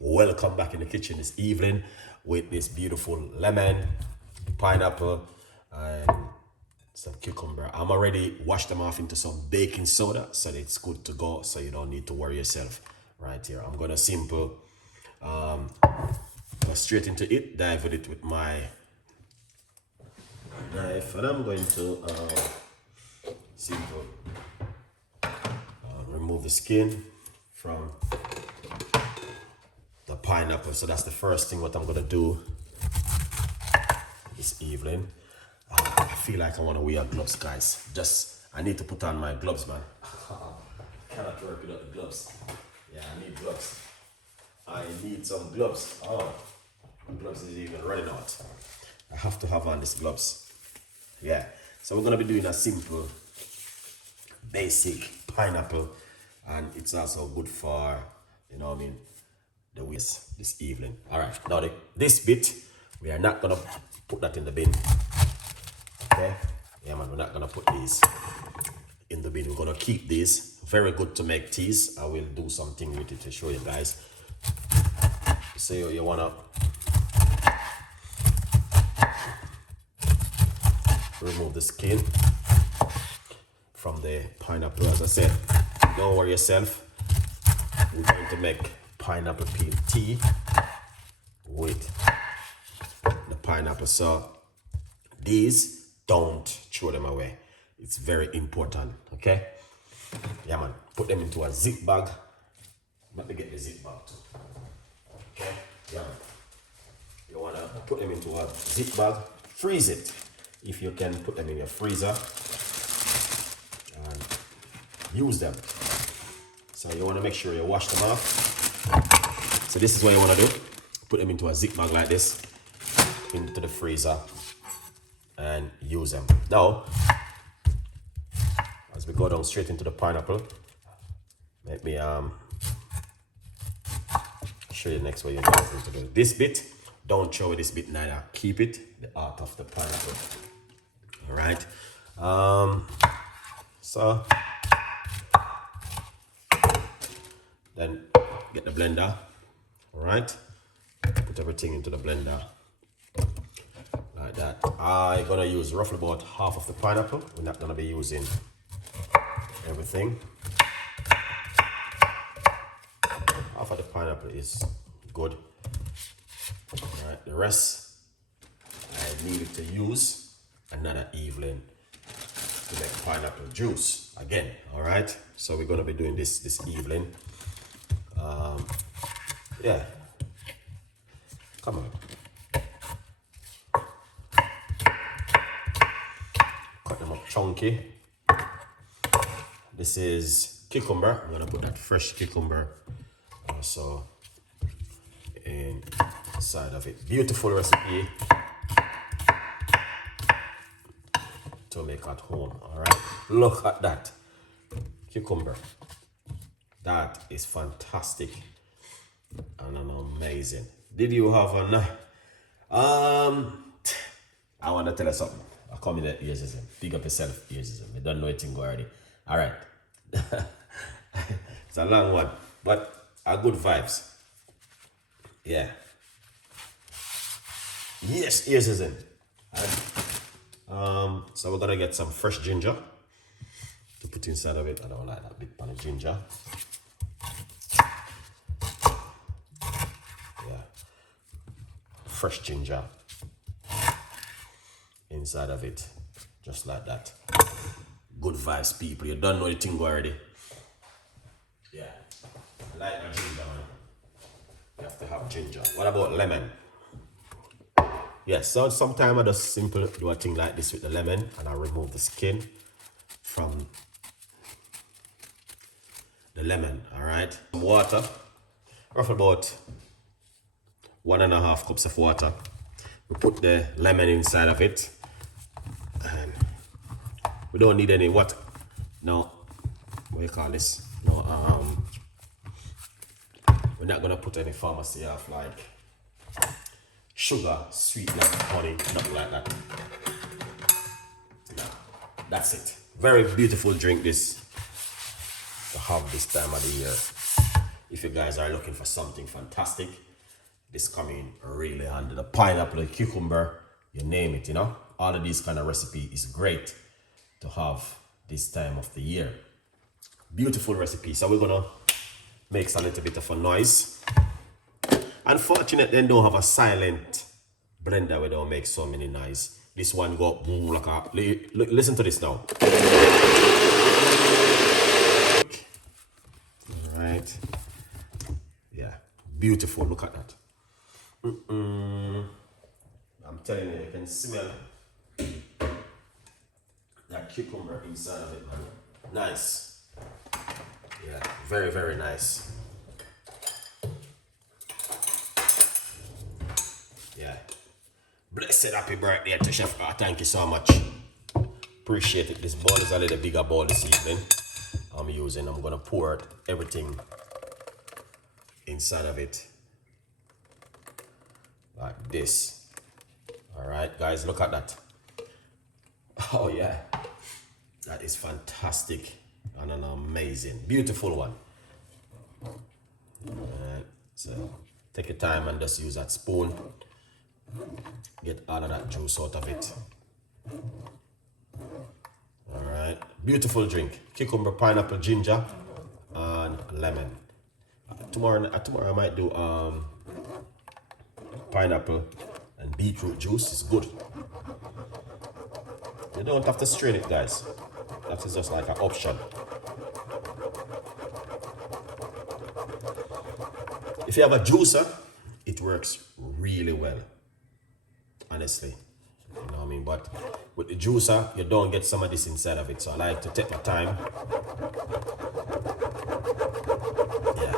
welcome back in the kitchen this evening with this beautiful lemon, pineapple, and some cucumber. I'm already washed them off into some baking soda, so it's good to go, so you don't need to worry yourself right here. I'm gonna simple go straight into it, dive with it with my knife, and I'm going to simple remove the skin from the pineapple. So that's the first thing what I'm gonna do this evening. I feel like I want to wear gloves, guys. I need to put on my gloves, man. Cannot work without the gloves. Yeah, I need gloves. I need some gloves. Oh, my gloves is even running out. I have to have on these gloves. Yeah, so we're gonna be doing a simple, basic pineapple, and it's also good for, you know what I mean, the waist this evening. All right, now this bit, we are not gonna put that in the bin. Okay, yeah man, we're not gonna put these in the bin. We're gonna keep these. Very good to make teas. I will do something with it to show you guys. So you wanna remove the skin from the pineapple. As I said, don't worry yourself. We're going to make pineapple peel tea with the pineapple. So these, don't throw them away. It's very important, okay? Yeah man, put them into a zip bag. Let me get the zip bag too. Okay, yeah man. You wanna put them into a zip bag, freeze it. If you can, put them in your freezer and use them. So you wanna make sure you wash them off. So this is what you wanna do. Put them into a zip bag like this, into the freezer, and use them. Now, as we go down straight into the pineapple, let me show you next what you need to do. This bit, don't throw this bit neither. Keep it, the art of the pineapple. All right. So then get the blender. All right. Put everything into the blender. Like that. I'm gonna use roughly about half of the pineapple. We're not gonna be using everything. Half of the pineapple is good. Alright, the rest I needed to use another evening to make pineapple juice again. Alright, so we're gonna be doing this evening. Yeah, come on. Chunky. This is cucumber. I'm gonna put that fresh cucumber also inside of it. Beautiful recipe to make at home. All right, look at that cucumber. That is fantastic and amazing. Did you have I want to tell you something. I come in the earsism. Big up yourself, earsism. You don't know anything already. All right. It's a long one, but a good vibes. Yeah. Yes, earsism. So we're gonna get some fresh ginger to put inside of it. I don't like that big pan of ginger. Yeah. Fresh ginger inside of it, just like that. Good vibes, people. You don't know the thing already. Yeah, I like my ginger, man. You have to have ginger. What about lemon? Yeah, so sometimes I just simple do a thing like this with the lemon, and I remove the skin from the lemon. All right, water, roughly about 1.5 cups of water. We put the lemon inside of it. And we don't need any what? No, what do you call this? No, we're not gonna put any pharmacy of like sugar, sweet like honey, nothing like that. No, that's it. Very beautiful drink this to have this time of the year. If you guys are looking for something fantastic, this coming really handy. The pineapple, the cucumber, you name it, you know. All of these kind of recipe is great to have this time of the year. Beautiful recipe. So we're gonna make a little bit of a noise. Unfortunately, they don't have a silent blender where they don't make so many noise. This one go boom like a, listen to this now. All right. Yeah, beautiful. Look at that. I'm telling you, you can smell that cucumber inside of it, man. Nice. Yeah, very, very nice. Yeah. Blessed happy birthday to Chef. Thank you so much. Appreciate it. This bowl is a little bigger bowl this evening. I'm gonna pour everything inside of it like this. All right, guys, look at that. Oh yeah, that is fantastic and an amazing, beautiful one. All right, so take your time and just use that spoon. Get all of that juice out of it. All right, beautiful drink. Cucumber, pineapple, ginger, and lemon. Tomorrow I might do pineapple and beetroot juice. It's good. You don't have to strain it, guys. That is just like an option. If you have a juicer, it works really well. Honestly, you know what I mean? But with the juicer, you don't get some of this inside of it. So I like to take my time. Yeah.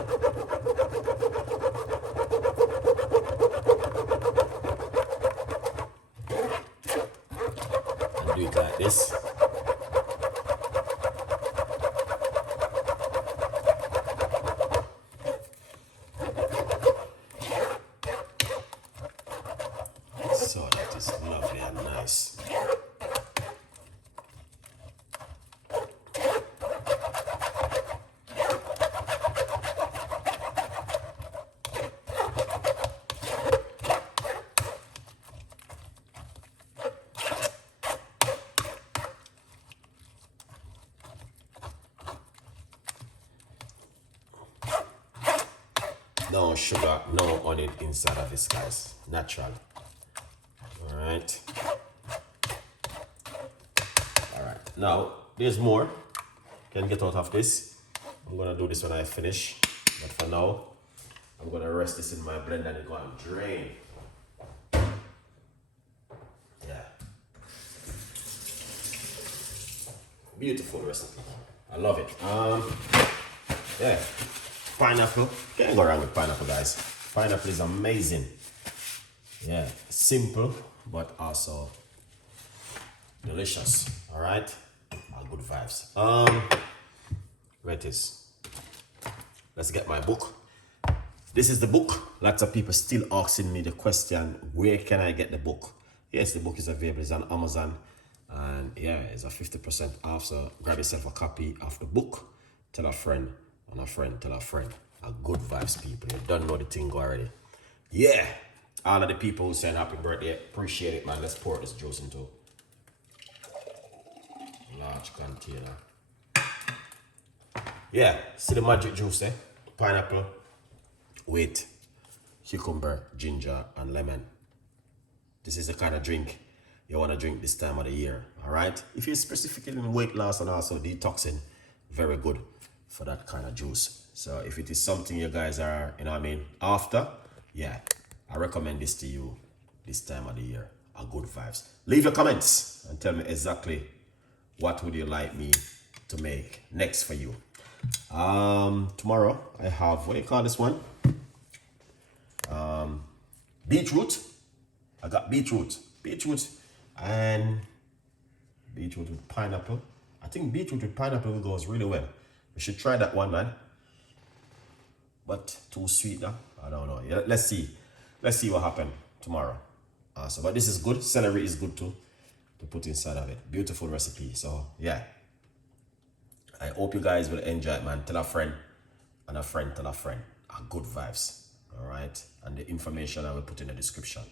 And do it like this. So that is lovely and nice. No sugar, no honey inside of this, guys. Natural. Alright. Alright. Now, there's more. Can get out of this. I'm gonna do this when I finish. But for now, I'm gonna rest this in my blender and go and drain. Yeah. Beautiful recipe. I love it. Yeah. Pineapple. Can't go wrong with pineapple, guys. Pineapple is amazing. Yeah, simple, but also delicious. All right, good vibes. Where it is? Let's get my book. This is the book. Lots of people still asking me the question, where can I get the book? Yes, the book is available. It's on Amazon, and yeah, it's a 50% off. So grab yourself a copy of the book. Tell a friend, and a friend tell a friend. A good vibes, people. You don't know the thing already. Yeah. All of the people who saying happy birthday, appreciate it, man. Let's pour this juice into a large container. Yeah, see the magic juice, eh? Pineapple with cucumber, ginger, and lemon. This is the kind of drink you want to drink this time of the year, all right? If you're specifically in weight loss and also detoxing, very good for that kind of juice. So if it is something you guys are, you know what I mean, after, yeah, I recommend this to you this time of the year. A good vibes. Leave your comments and tell me exactly what would you like me to make next for you. Tomorrow I have, what do you call this one? Beetroot. I got beetroot and beetroot with pineapple. I think beetroot with pineapple goes really well. We should try that one, man. But too sweet now. I don't know. Yeah, let's see what happens tomorrow. So, but this is good. Celery is good too to put inside of it. Beautiful recipe. So yeah, I hope you guys will enjoy it, man. Tell a friend and a friend tell a friend are good vibes. All right, and the information I will put in the description.